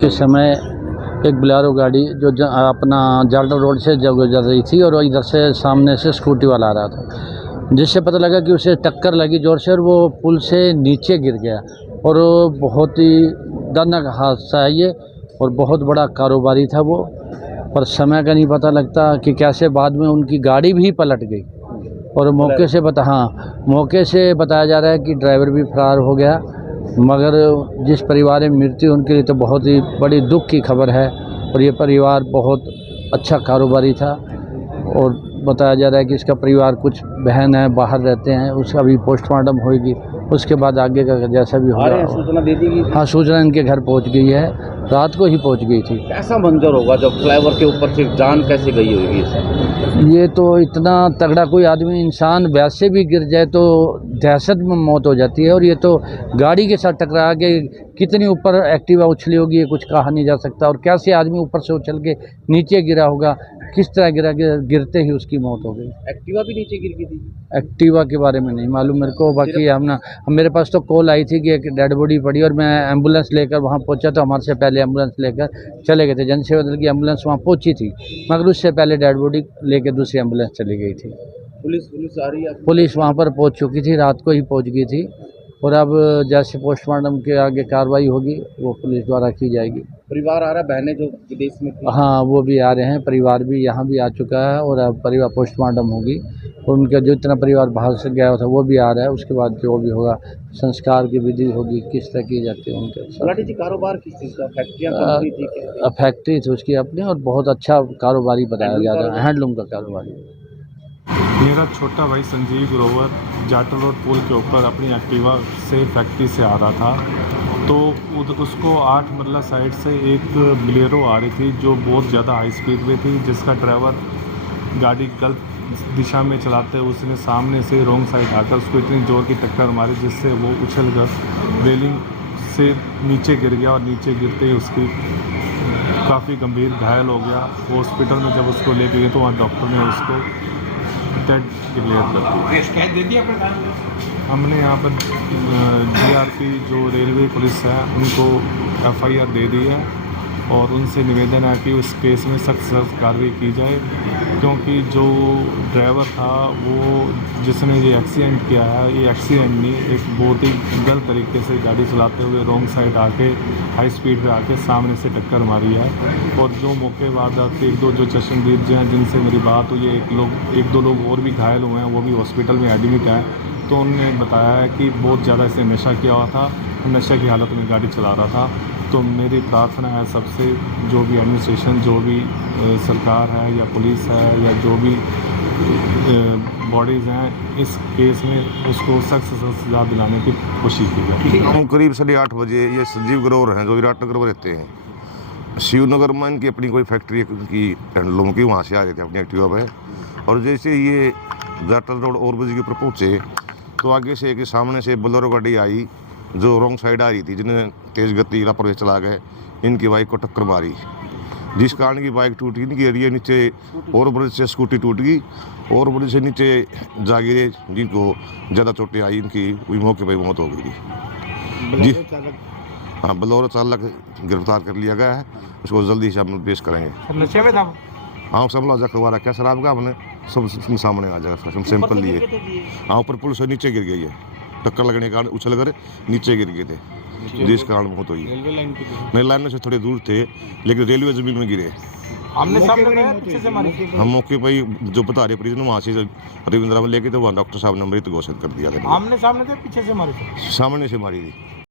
के समय एक बोलेरो गाड़ी जो अपना जालना रोड से जब गुजर रही थी और इधर से सामने से स्कूटी वाला आ रहा था, जिससे पता लगा कि उसे टक्कर लगी जोर से और वो पुल से नीचे गिर गया। और बहुत ही दर्दनाक हादसा है ये और बहुत बड़ा कारोबारी था वो, पर समय का नहीं पता लगता कि कैसे बाद में उनकी गाड़ी भी पलट गई। और मौके से बताया जा रहा है कि ड्राइवर भी फरार हो गया। मगर जिस परिवार में मृत्यु उनके लिए तो बहुत ही बड़ी दुख की खबर है। और ये परिवार बहुत अच्छा कारोबारी था और बताया जा रहा है कि इसका परिवार कुछ बहन है बाहर रहते हैं, उसका भी पोस्टमार्टम होगी, उसके बाद आगे का जैसा भी होगा। सूचना दे दी गई? हाँ, सूचना इनके घर पहुंच गई है, रात को ही पहुंच गई थी। कैसा मंजर होगा जब फ्लाईओवर के ऊपर से जान कैसे गई होगी? ये तो इतना तगड़ा कोई आदमी इंसान वैसे भी गिर जाए तो दहशत में मौत हो जाती है। और ये तो गाड़ी के साथ टकरा के कितनी ऊपर एक्टिवा उछली होगी ये कुछ कहा नहीं जा सकता। और कैसे आदमी ऊपर से उछल के नीचे गिरा होगा, किस तरह गिरा, गिरते ही उसकी मौत हो गई। एक्टिवा भी नीचे गिर गई थी? एक्टिवा के बारे में नहीं मालूम मेरे को, बाकी मेरे पास तो कॉल आई थी कि एक डेड बॉडी पड़ी और मैं एम्बुलेंस लेकर वहाँ पहुँचा तो हमारे से पहले एम्बुलेंस लेकर चले गए थे। जनसेवा दल की एम्बुलेंस वहाँ पहुँची थी, मगर उससे पहले डेड बॉडी लेकर दूसरी एम्बुलेंस चली गई थी। पुलिस आ रही है? पुलिस वहाँ पर पहुँच चुकी थी, रात को ही पहुँच गई थी। और अब जैसे पोस्टमार्टम के आगे कार्रवाई होगी वो पुलिस द्वारा की जाएगी। परिवार आ रहा है, बहनें जो विदेश में थी? हाँ, वो भी आ रहे हैं, परिवार भी यहाँ भी आ चुका है और अब परिवार पोस्टमार्टम होगी और उनका जो इतना परिवार बाहर से गया था वो भी आ रहा है। उसके बाद जो भी होगा संस्कार की विधि होगी, किस तरह की जाती है उनके लाठी जी। कारोबार किस चीज़ का? फैक्ट्री थी उसकी अपनी और बहुत अच्छा कारोबारी बताया जा रहा है, हैंडलूम का कारोबारी। मेरा छोटा भाई संजीव ग्रोवर जाटल रोड पुल के ऊपर अपनी एक्टिवा से फैक्ट्री से आ रहा था, तो उसको 8 मरला साइड से एक बोलेरो आ रही थी जो बहुत ज़्यादा हाई स्पीड में थी, जिसका ड्राइवर गाड़ी गलत दिशा में चलाते उसने सामने से रॉन्ग साइड आकर उसको इतनी ज़ोर की टक्कर मारी जिससे वो उछल कर रेलिंग से नीचे गिर गया और नीचे गिरते ही उसकी काफ़ी गंभीर घायल हो गया। हॉस्पिटल में जब उसको लेके गए तो वहाँ डॉक्टर ने उसको डेड डिक्लेयर कर दिया। हमने यहाँ पर जीआरपी जो रेलवे पुलिस है उनको एफआईआर दे दी है और उनसे निवेदन है कि उस केस में सख्त कार्रवाई की जाए, क्योंकि जो ड्राइवर था वो जिसने ये एक्सीडेंट किया है, ये एक्सीडेंट नहीं, एक बहुत ही गलत तरीके से गाड़ी चलाते हुए रॉन्ग साइड आके हाई स्पीड पे आके सामने से टक्कर मारी है। और जो मौके वारदात के 1-2 जो चश्मदीद जो हैं जिनसे मेरी बात हुई है, एक दो लोग और भी घायल हुए हैं, वो भी हॉस्पिटल में एडमिट है। तो उन्होंने बताया है कि बहुत ज़्यादा इसने नशा किया हुआ था, नशे की हालत में गाड़ी चला रहा था। तो मेरी प्रार्थना है सबसे, जो भी एडमिनिस्ट्रेशन, जो भी सरकार है या पुलिस है या जो भी बॉडीज़ हैं, इस केस में उसको सख्त से सजा दिलाने की कोशिश की जाए। करीब 8:30 बजे ये संजीव ग्रोवर हैं जो विराटनगर में रहते हैं। शिवनगर में इनकी अपनी कोई फैक्ट्री की हैंडलूम की, वहाँ से आ रहे थे अपनी एक्टिवा पे। और जैसे ये जाटल रोड ओवरब्रिज के ऊपर पहुँचे तो आगे से एक सामने से बोलेरो गाड़ी आई जो रॉन्ग साइड आ रही थी, जिन्हें तेज़ गति लापरवाही चला गए, इनकी बाइक को टक्कर मारी, जिस कारण की बाइक टूट गई, गिरी नीचे। ओवरब्रिज से स्कूटी टूट गई, ओवरब्रिज से नीचे जा गिरे, जिनको ज़्यादा चोटें आई, इनकी वही मौके पर मौत हो गई जी। हाँ, बोलेरो चालक गिरफ्तार कर लिया गया है, उसको जल्दी से हम पेश करेंगे। नशे में था? हाँ, सब लाजा करवा रखा है शराब का, हमने सब सामने आ जाएगा, हम सैंपल लिए। हाँ, ऊपर पुल से नीचे गिर गई है, टक्कर लगने के कारण उछल कर नीचे गिर गए थे, जिस कारण मौत हुई। रेलवे लाइन से थोड़े दूर थे लेकिन रेलवे जमीन में गिरे। हम मौके पर ही जो बता रहे परिजन वहाँ से रविंद्रा में लेके तो वहाँ डॉक्टर साहब ने मृत घोषित कर दिया था। आमने सामने थे, पीछे से मारी थी? सामने से मारी थी।